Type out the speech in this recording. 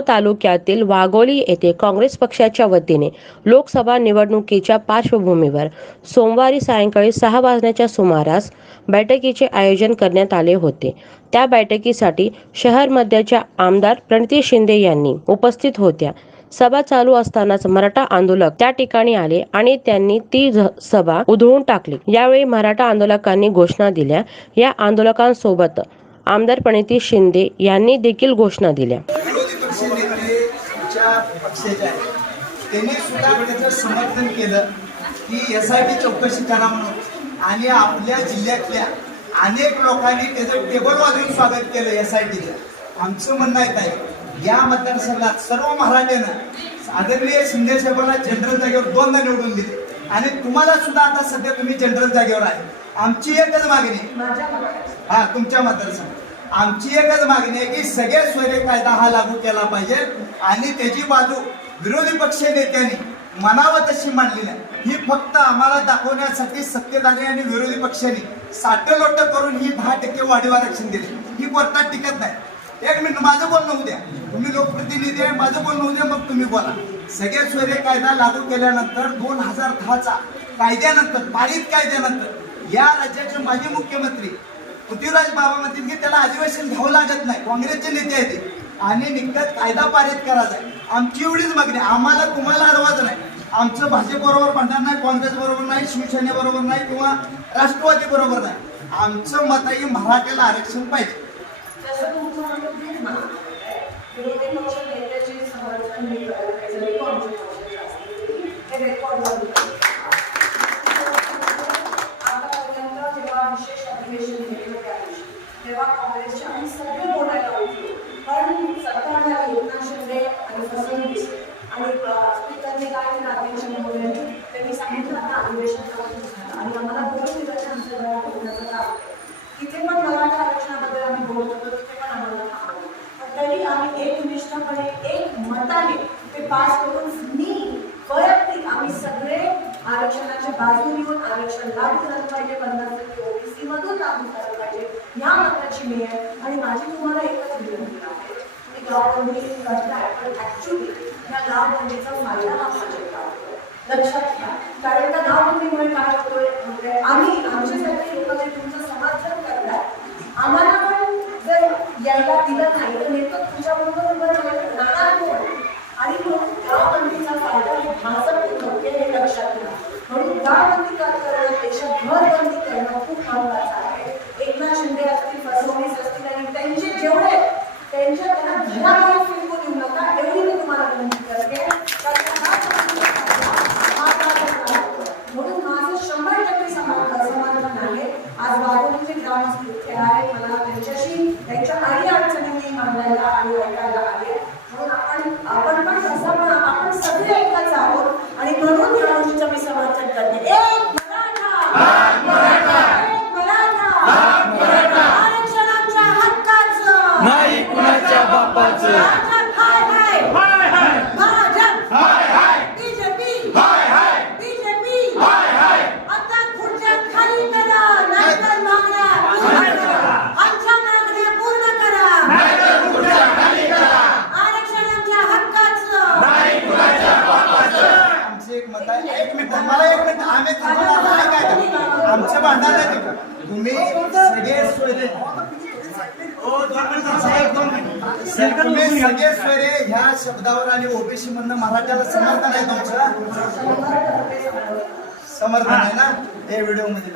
तालुक्यातील वाघोली येथे काँग्रेस पक्षाच्या वतीने लोकसभा निवडणुकीच्या पार्श्वभूमीवर सोमवारी सायंकाळी सहा वाजण्याच्या सुमारास बैठकीचे आयोजन करण्यात आले होते. त्या बैठकीसाठी शहर मध्याच्या आमदार प्रणिती शिंदे यांनी उपस्थित होत्या. सभा चालू असतानाच मराठा आंदोलक त्या ठिकाणी आले आणि त्यांनी ती सभा उधळून टाकली. यावेळी मराठा आंदोलकांनी घोषणा दिल्या. या आंदोलकांसोबत आमदार प्रणिती शिंदे यांनी देखील घोषणा दिल्या. पक्षाचे आहेत त्यांनी सुद्धा त्याचं समर्थन केलं की एस आय टी चौकशी करा म्हणून. आणि आपल्या जिल्ह्यातल्या अनेक लोकांनी त्याचं टेबल वाजवून स्वागत केलं एस आय टीचं आमचं म्हणणं येत आहे या मतदारसंघात सर्व महाराजांना आदरणीय शिंदे साहेबांना जनरल जागेवर दोनदा निवडून दिले. आणि तुम्हाला सुद्धा आता सध्या तुम्ही जनरल जागेवर आहे. आमची एकच मागणी. हा तुमच्या मतदारसंघात. आमची एकच मागणी आहे की सगळे सोयरे कायदा हा लागू केला पाहिजे आणि त्याची बाजू विरोधी पक्ष नेत्यांनी मनावं तशी मांडली नाही. ही फक्त आम्हाला दाखवण्यासाठी सत्तेधारी आणि विरोधी पक्षांनी साठेलोट करून ही दहा टक्के वाढीव आरक्षण दिले. ही कोर्टात टिकत नाही. एक मिनिट माझं बोलणं उद्या द्या. तुम्ही लोकप्रतिनिधी आहे माझं बोलणं उद्या द्या मग तुम्ही बोला. सगळे सोयरे कायदा लागू केल्यानंतर दोन हजार दहाचा कायद्यानंतर पारित कायद्यानंतर या राज्याचे माजी मुख्यमंत्री पृथ्वीराज बाबा म्हणतील की त्याला अधिवेशन घ्यावं लागत नाही काँग्रेसचे नेते आहेत आणि निकट कायदा पारित करायचा आहे आमची एवढीच मागणी आम्हाला तुम्हाला अडवायचं नाही. आमचं भाजप बरोबर नाही काँग्रेस बरोबर नाही शिवसेने बरोबर नाही किंवा राष्ट्रवादी बरोबर नाही. आमचं मत आहे की मराठ्याला आरक्षण पाहिजे. जसं तुमचं म्हणणं तेच मला विरोधी पक्ष नेत्याचे समर्थन मी करत नाही जरी तो आमच्या पक्षाचा असेल हे रेकॉर्ड झालं आतापर्यंत जेव्हा विशेष अधिवेशन घेतलं त्या दिवशी तेव्हा काँग्रेसचे आम्ही सगळे बोलायला उठलो कारण सरकारला एकनाथ शिंदे आणि फसवणूक आणि स्पीकरने काय केलं अध्यक्ष महोदयांनी त्यांनी सांगितलं आता अधिवेशन आणि आम्हाला बोलून दिलं आमच्या घरात बोलण्याचं काम तिथे पण मराठा आरक्षणाबद्दल आम्ही बोलत होतो तिथे पण आम्हाला पण तरी आम्ही एकनिष्ठपणे एक मताने ते पास करून मी वैयक्तिक आम्ही सगळे आरक्षणाच्या बाजूने येऊन आरक्षण लागू झालं पाहिजे. पन्नास टक्के ओबीसी मधून लागू झालं पाहिजे. या मताची मी आहे आणि माझी तुम्हाला एकच विनंती आहे मी गावबंदी करताय पण ऍक्च्युली या गावबंदीचा फायदा हा भाजपला होतो लक्षात घ्या कारण त्या गावबंदीमुळे काय होतोय? म्हणजे आम्ही आमच्यासाठी लोक जे तुमचं समर्थन करतात. आम्हाला पण जर यायला दिलं नाही तर नेमकं तुमच्याबरोबर उभं राहणार कोण? आणि म्हणून गावबंदीचा फायदा हे भाजप होते हे लक्षात घ्या. म्हणून गावबंदी का करण्यापेक्षा घरबंदी करणं खूप महत्वाचं आहे एकनाथ शिंदे असतील फडणवीस असतील आणि त्यांचे जेवढे त्यांच्या त्यांना घराबाहेर फिरकून येऊ नका एवढी मी तुम्हाला विनंती करते कारण हा हा कार्यक्रम आहे. म्हणून माझं शंभर टक्के समान समाधान आहे इथे आहेत मला त्यांच्याशी त्यांच्या काही अडचणी मी मांडायला आणि ऐकायला आले. म्हणून आपण आपण पण तसं पण आपण सगळे एकच आहोत. आणि म्हणून या गोष्टीचं मी समर्थन करते. एक मराठा! एक मराठा! आरक्षणाच्या हक्काचं! नाही कुणाच्या बापाचं भाजप हाय हाय भाजप बीजेपी बीजेपी आता खुर्च्या खाली करा नाहीतर मागण्या पूर्ण करा आमच्या मागण्या पूर्ण करा आरक्षणाच्या हक्काचं आमचं एक मत आहे एक मिनिट मला एक मिनिट आम्ही आमचं भांडण नाही. तुम्ही सगळे सोयरे. सगळे ह्या शब्दावर आणि ओबीसी मधनं मराठ्याला समर्थन आहे तुमचं? समर्थन आहे ना? हे व्हिडिओमध्ये.